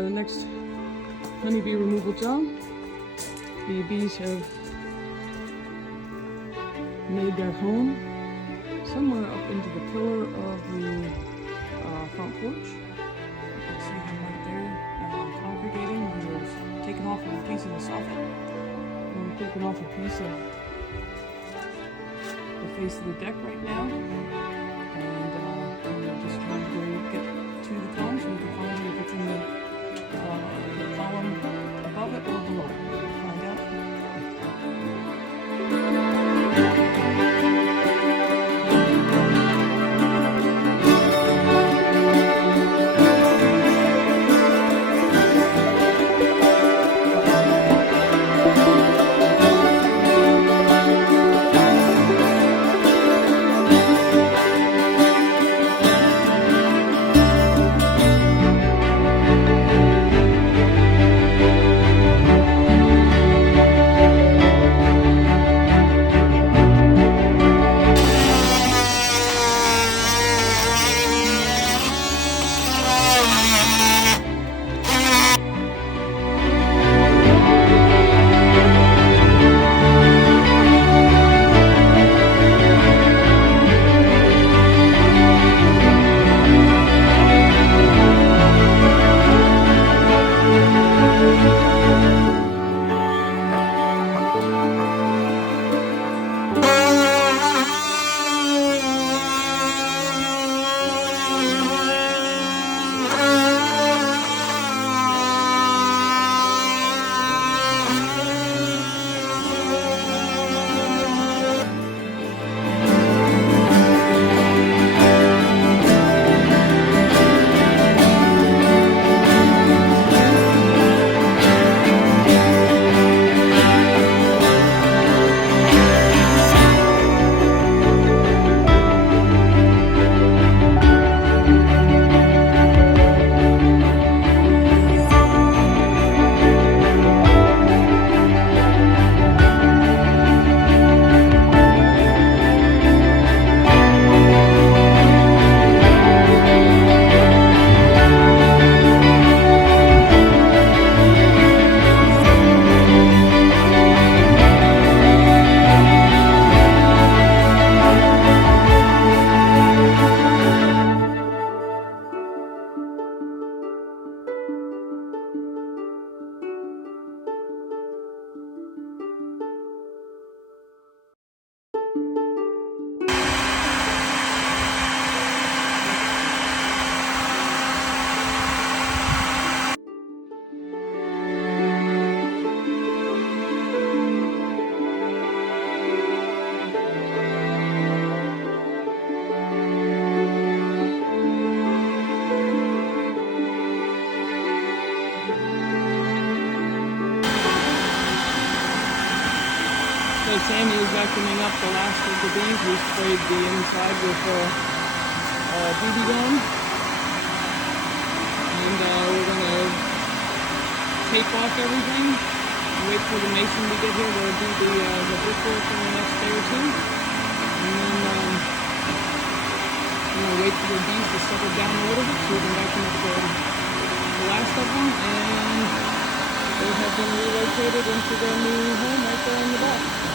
the next honeybee removal job. The bees have made their home somewhere up into the pillar of the front porch. You can see them right there congregating. We've taken off a piece of the soffit. And we're taking off a piece of the face of the deck right now. And we're just trying to get to the column so we can find out if it's in the column above it or below it. We'll find out. So Sammy is vacuuming up the last of the bees. We sprayed the inside with BB gun. And we're going to tape off everything. Wait for the mason to get here to do the brickwork in the next day or two. And then I'm going to wait for the bees to settle down a little bit so we can vacuum up the last of them. And they have been relocated into their new home right there in the back.